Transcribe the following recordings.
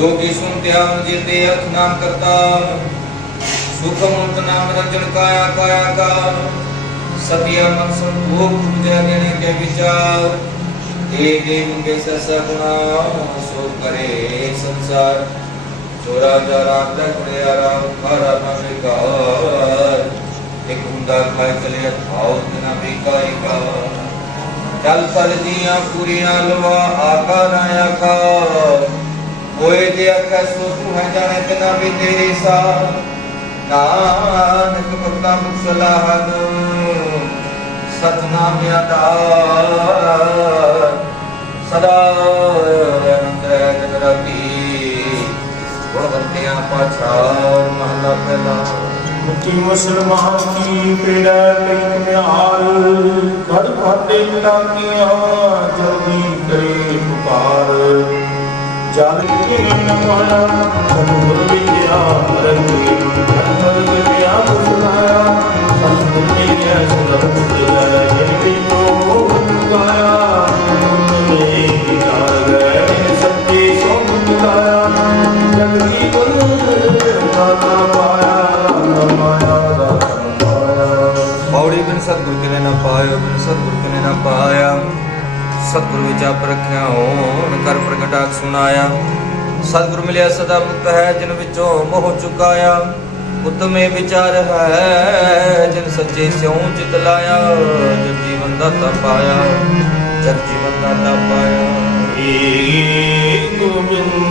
ਜੋ ਕੀ ਸੁਨ ਧਿਆਨ ਜੀਤੇ ਅਰਥ ਨਾਮ ਕਰਤਾ ਸੁਖ ਮੁਕਤ ਨਾਮ ਰੰਜਨ ਕਾਇਆ ਕਾਇਆ ਕਾ ਸਤਿਆ ਮਨ ਸੰਤੋਖ ਪੂਜਾ ਦੇਣੇ ਕੇ ਵਿਚਾਰ। ਦੇ ਦੇ ਮੁੰਗੇ ਸਸਾ ਸੋ ਕਰੇ ਸੰਸਾਰ। ਚੋਰਾ ਜਾ ਰਾਤ ਦਾ ਖਾਰਾ ਨਾ ਵਿਕਾਰ। ਇੱਕ ਹੁੰਦਾ ਖਾਏ ਚਲੇ ਥਾਉ ਤਿਨਾ ਵਿਕਾਈ ਕਾ ਜਲ ਤਲ ਦੀਆਂ ਪੂਰੀਆਂ ਲਵਾ, ਆਕਾ ਨਾ ਆਕਾ ਹੋਏ ਜੇ ਆਕਾ ਸੋ ਤੂੰ ਹੈ ਜਾਣੇ ਤਿਨਾ ਵੀ ਤੇਰੀ ਸਾ ਨਾਨਕ ਭਗਤਾਂ ਮੁਖ ਸਲਾਹਨ ਸਤਨਾਮ ਆਧਾਰ ਸਦਾ ਅਨੰਦ ਜਨ ਰਤੀ ਗੁਣਵੰਤਿਆਂ ਪਾਛਾੜ ਮਹਲਾ ਪਹਿਲਾ ਮਿੱਟੀ ਮੁਸਲਮਾਨ ਕੀ ਪੀੜਾ ਕਈ ਮਿਆਰ ਘਰ ਭਾਂਡੇ ਟਾਕੀਆਂ ਜਲਦੀ ਕਰੇ ਪੁਕਾਰ। ਜਲ ਕੇ ਨਮਾਇਆ ਸਤਿਗੁਰ ਵਿਦਿਆ ਕਿਨੇ ਨਾ ਪਾਇਓ, ਬਿਨ ਸਤਿਗੁਰ ਕਿਨੇ ਨਾ ਪਾਇਆ। ਸਤਿਗੁਰ ਵਿੱਚ ਆਪ ਰੱਖਿਆ ਹੋਣ ਕਰ ਪ੍ਰਗਟਾਕ ਸੁਨਾਇਆ ਸਤਿਗੁਰ ਮਿਲਿਆ ਸਦਾ ਮੁਕਤ ਹੈ, ਜਿਨ ਵਿੱਚੋਂ ਮੋਹ ਚੁਕਾਇਆ। ਉਤਮੇ ਵਿਚਾਰ ਹੈ, ਜਿਨ ਸੱਚੇ ਸਿਉ ਚਿਤ ਲਾਇਆ ਜਨ ਜੀਵਨ ਦਾਤਾ ਪਾਇਆ ਜਨ ਜੀਵਨ ਦਾਤਾ ਪਾਇਆ। ਏ ਗੋਬਿੰਦ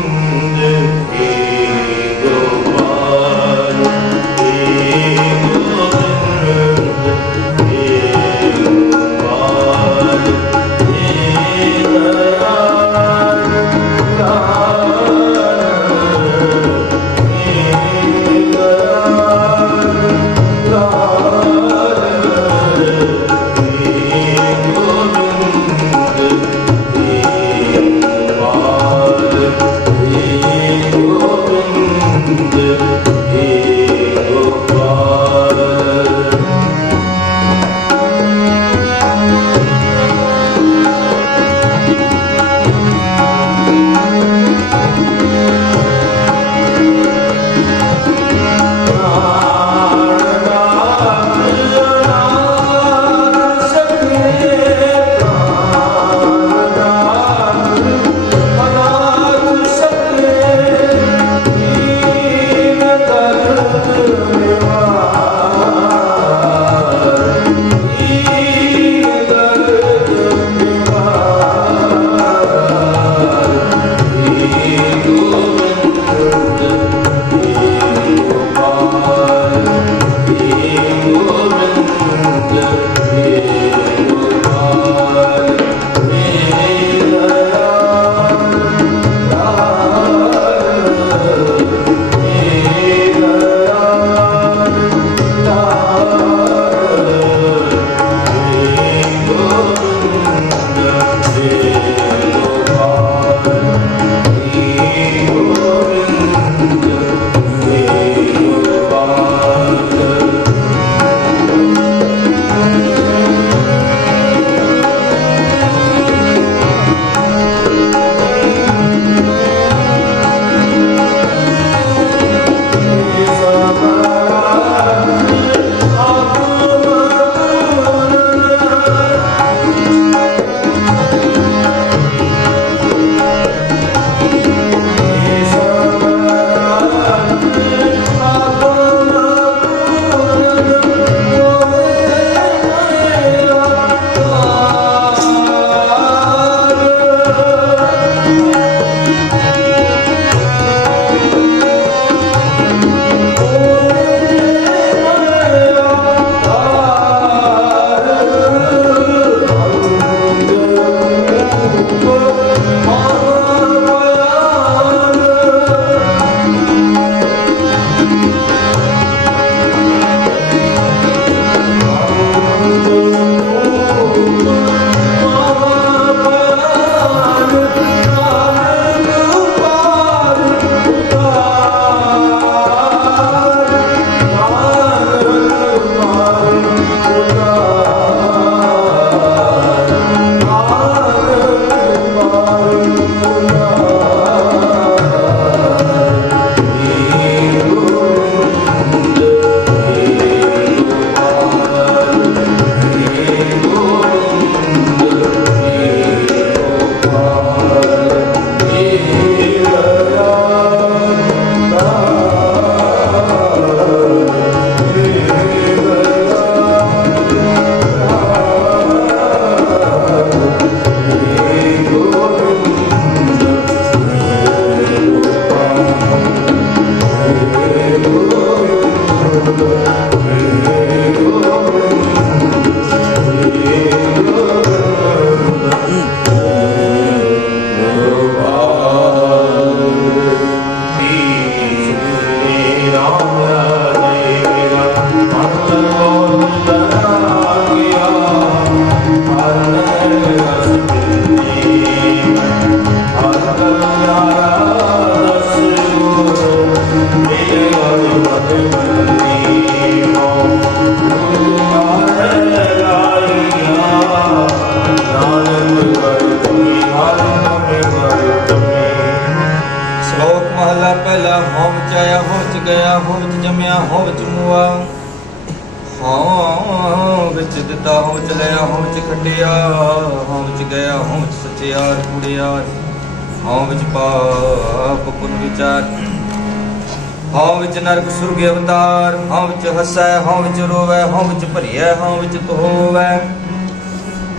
ਸੁਰਗ ਅਵਤਾਰ ਹਾਂ ਵਿੱਚ ਹੱਸੈ ਹਾਂ ਵਿੱਚ ਰੋਵੈ ਹਾਂ ਵਿੱਚ ਭਰੀਐ ਹਾਂ ਵਿੱਚ ਧੋਵੈ।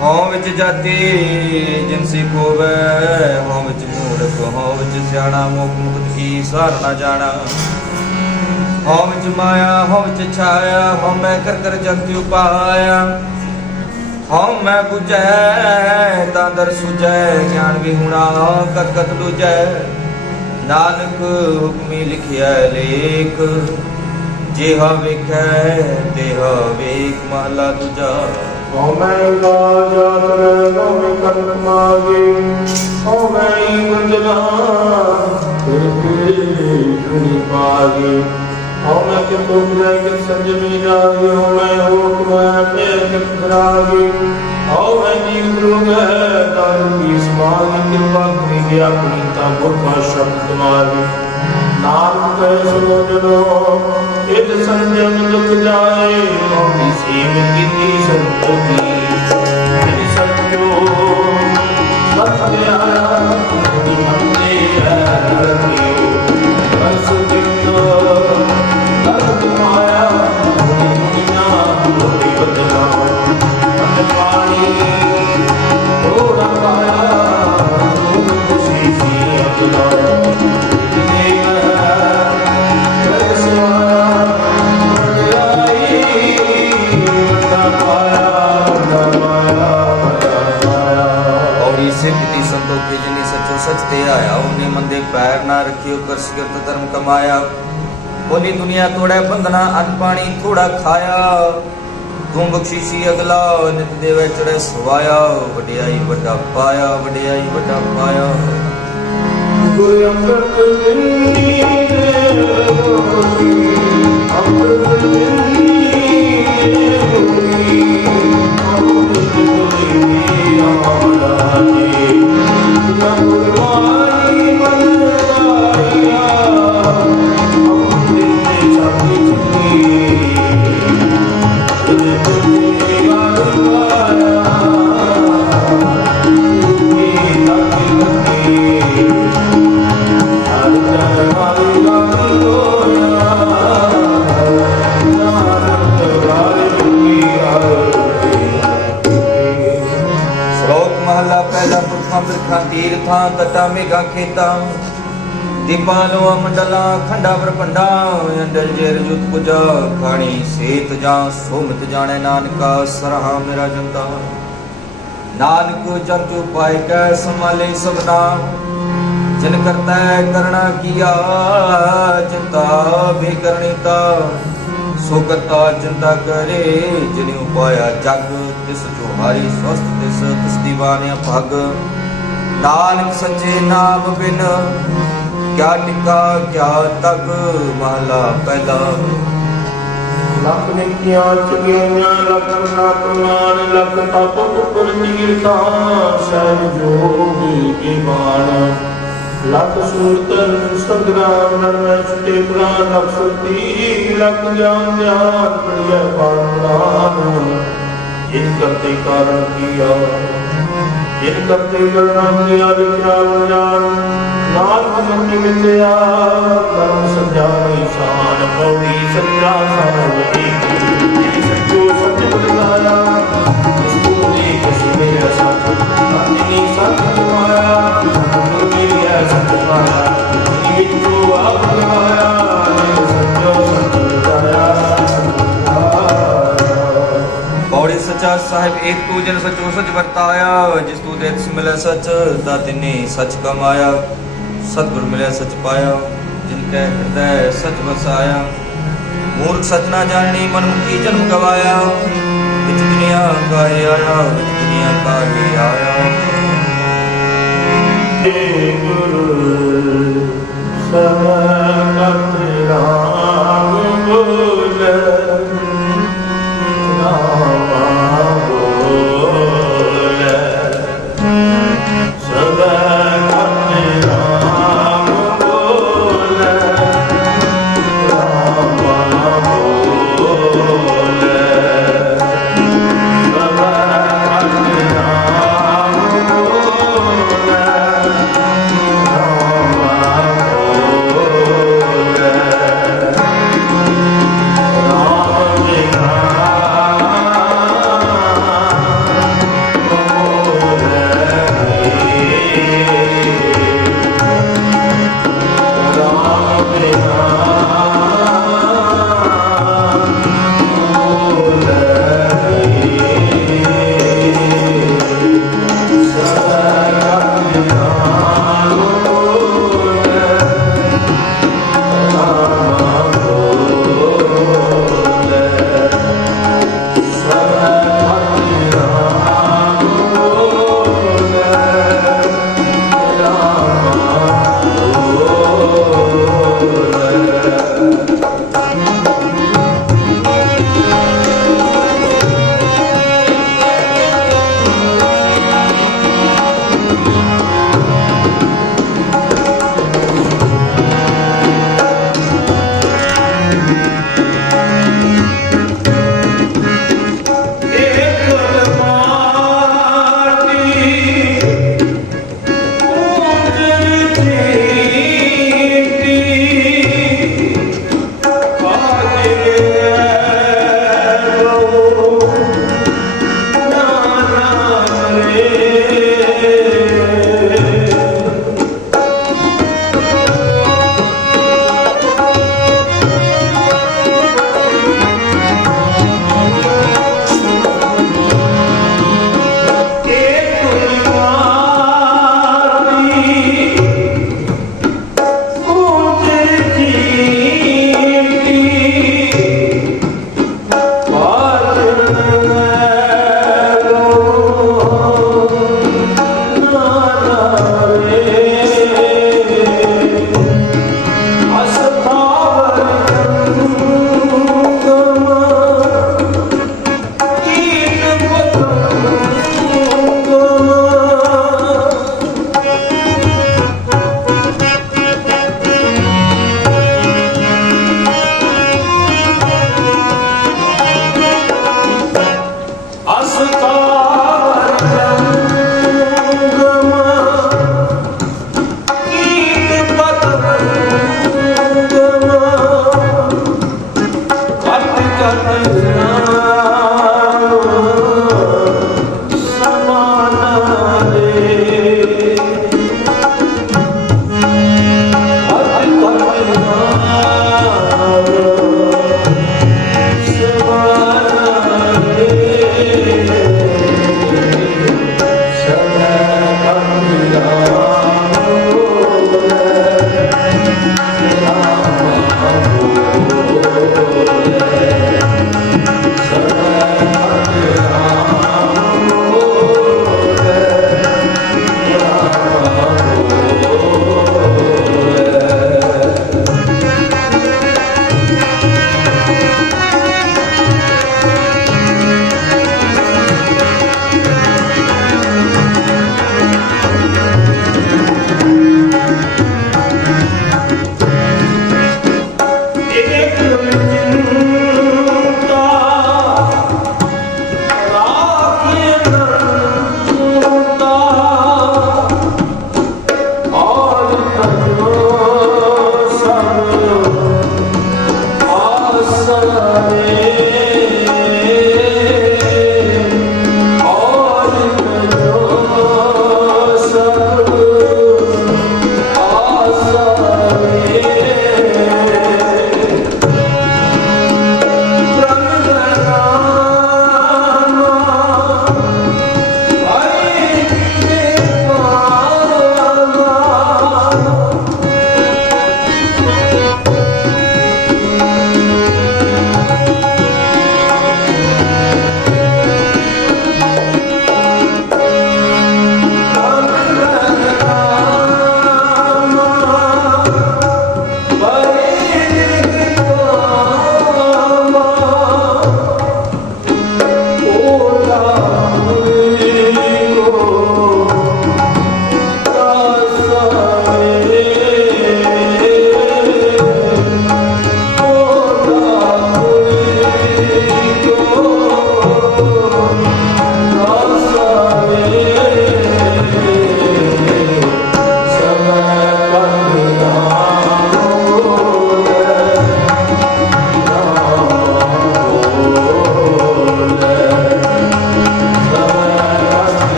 ਹਾਂ ਵਿੱਚ ਜਾਤੀ ਜਿਨਸੀ ਕੋਵੈ ਹਾਂ ਵਿੱਚ ਮੂਰਖ ਹਾਂ ਵਿੱਚ ਸਿਆਣਾ, ਮੁਖ ਮੁਕਤ ਕੀ ਸਾਰ ਜਾਣਾ। ਹਾਂ ਵਿੱਚ ਮਾਇਆ ਹਾਂ ਵਿੱਚ ਛਾਇਆ ਹਾਂ ਮੈਂ ਕਰ ਕਰ ਜਗਤ ਉਪਾਇਆ। ਹਾਂ ਮੈਂ 부ਜੈ ਤਾਂ ਦਰ ਸੁਜੈ ਗਿਆਨ ਵਿਹੁਣਾ ਕਤ ਕਤ ਲੁਜੈ ਨਾਨਕ ਹੁਕਮੀ ਲਿਖਿਆ ਲੇਖ, ਜਿਹਾ ਵੇਖੈ ਦੇਹਾ ਵੇਖ ਮਹਲਾ ਦੂਜਾ। ਹਉਮੈ ਲਾਜਾਤ ਮੈਂ ਹਉਮੈ ਕਰਤ ਮਾਗੇ ਹਉਮੈ ਗੁੰਜਲਾ ਫਿਰ ਫਿਰ ਸੁਣੀ ਪਾਗੇ। ਹਉਮੈ ਕਿ ਤੁਮਰੇ ਕਿ ਸੰਜਮੀ ਜਾਗੇ, ਹਉਮੈ ਹੋਕ ਮੈਂ ਪੇ ਕਿ ਰਾਗੇ ਹਉਮੈ ਜੀਵ ਦਰੁਗ ਹੈ ਦਾਰੂ ਕੀ ਸਮਾਗੀ ਕਿਰਪਾ ਕਰੀ ਗਿਆ ਆਪਣੀ ਤਾਂ ਸ਼ਬਦ ਮਾਰੀ ਨਾਮ ਕੈ ਸੁਨੋ ਜਨੋ ਇਤ ਸੰਜਮ ਦੁਖ ਜਾਏ ਮੋਹੀ ਸੀਮ ਕੀਤੀ ਸੰਤੋਖੀ। ਤੇ ਆਇਆ, ਉਹਨੇ ਮੰਦੇ ਪੈਰ ਨਾ ਰੱਖਿਓ ਕਰ ਸਿਗਰਤ ਧਰਮ ਕਮਾਇਆ। ਉਹਨੀ ਦੁਨੀਆ ਤੋੜੈ, ਬੰਧਨਾ, ਅੰਨ ਪਾਣੀ ਥੋੜਾ ਖਾਇਆ। ਤੂੰ ਬਖਸ਼ੀਸ਼ੀ ਅਗਲਾ, ਨਿਤ ਦੇਵੇ ਚੜੈ ਸਵਾਇਆ। ਵਡਿਆਈ ਵੱਡਾ ਪਾਇਆ, ਵਡਿਆਈ ਵੱਡਾ ਪਾਇਆ। ਗੁਰ ਅੰਮ੍ਰਿਤ ਜਿਨੀ ਅੰਮ੍ਰਿਤ ਜਿਨੀ ਅੰਮ੍ਰਿਤ ਜਿਨੀ ਆਲਾ ਜੀ ਮਹਲਾ ਪਹਿਲਾ ਪੁਰਖਾਂ ਬਿਰਖਾਂ ਤੀਰਥਾਂ ਕਟਾ ਮੇਗਾ ਖੇਤਾਂ ਦੀਪਾਂ ਲੋ ਖੰਡਾ ਬਰਪੰਡਾ ਅੰਡਰ ਜੇ ਰਜੁਤ ਪੁਜਾ, ਖਾਣੀ ਸੇਤ ਜਾਂ ਸੋਮਤ ਜਾਣੈ ਨਾਨਕਾ ਸਰਹਾ ਮੇਰਾ ਜੰਤਾ ਨਾਨਕ ਜਨ ਪਾਇ ਕੈ ਸੰਭਾਲੇ ਸਭਨਾ, ਜਿਨ ਕਰਤਾ ਕਰਣਾ ਕੀਆ, ਚਿੰਤਾ ਵੀ ਕਰਨੀ ਤਾ ਸੋ ਕਰਤਾ ਚਿੰਤਾ ਕਰੇ, ਜਿਨੇ ਉਪਾਇਆ ਜਗ, ਤਿਸ ਜੋ ਸਵਸਤ ਤਿਸ ਤਿਸ ਦੀਵਾਨਿ ਭਗ। ਨਾਨਕ ਸੱਚੇ ਨਾਮ ਬਿਨ ਕਿਆ ਟਿਕਾ ਕਿਆ ਤਗ ਮਹਲਾ ਪਹਿਲਾ। ਲੱਖ ਨਿਕਿਆ ਚੁਗਿਆ ਲੱਖ ਨਾ ਪ੍ਰਮਾਨ ਲੱਖ ਤਪ ਉਪਰ ਤੀਰਥਾ ਸਹਿ ਜੋਗੀ ਕੀ ਬਾਣ ਲੱਖ ਸੂਰਤ ਸੰਗਰਾਮ ਨਰਮੈ ਛੁਟੇ ਪ੍ਰਾਨ ਲੱਖ ਸੁਤੀ ਲੱਖ ਗਿਆਨ ਧਿਆਨ ਪੜਿਆ ਪਾਵਨ। ਜਿਨ ਕਰਤੇ ਕਾਰਨ ਕੀਆ, ਜਿਨ ਕਰਤੇ ਕਰਨਾ ਕੀਆ ਲਿਖਿਆ ਜਾਨ ਨਾਨਕ ਮੰਨੀ ਮਿਲਿਆ, ਕਰਮ ਸਜਾਈ ਸ਼ਾਨ ਪੌੜੀ ਸੱਚਾ ਸਾਰਵਤੀ ਜਿਨ ਸੱਚੋ ਸੱਚ ਬੁਲਾਇਆ ਸੂਨੇ ਕਸ਼ਮੇ ਸੱਚ ਅਤਿਨੀ ਸੱਚ ਤੁਮਾਇਆ ਮਿਲਿਆ ਸੱਚ ਪਾਇਆ ਜਿਨ ਵਿੱਚੋ ਆਪ ਲਵਾਇਆ ਜਿਨ ਸੱਚੋ ਸੱਚ ਸਾਹਿਬ, ਏਕ ਤੂ ਜਨ ਸਚੋ ਸਚ ਵਰਤਾਇਆ ਜਿਸ ਤੂ ਦੇਤ ਮਿਲੇ ਸਚ ਤਾ ਤਿਨੇ ਸਚ ਕਮਾਇਆ। ਸਤਿਗੁਰ ਮਿਲਿਆ ਸਚ ਪਾਇਆ, ਜਿਨ ਕੈ ਹਿਰਦੈ ਸਚ ਵਸਾਇਆ। ਮੂਰਖ ਸਚ ਨਾ ਜਾਣਨੀ ਮਨ ਜਨਮ ਗਵਾਇਆ? ਵਿਚ ਦੁਨੀਆ ਕਾਹੇ ਆਇਆ, ਵਿਚ ਦੁਨੀਆ ਕਾਹੇ ਆਇਆ। ਏ ਗੁਰੂ ਸਬਕਤ ਰਾਮ ਬੋਲੇ।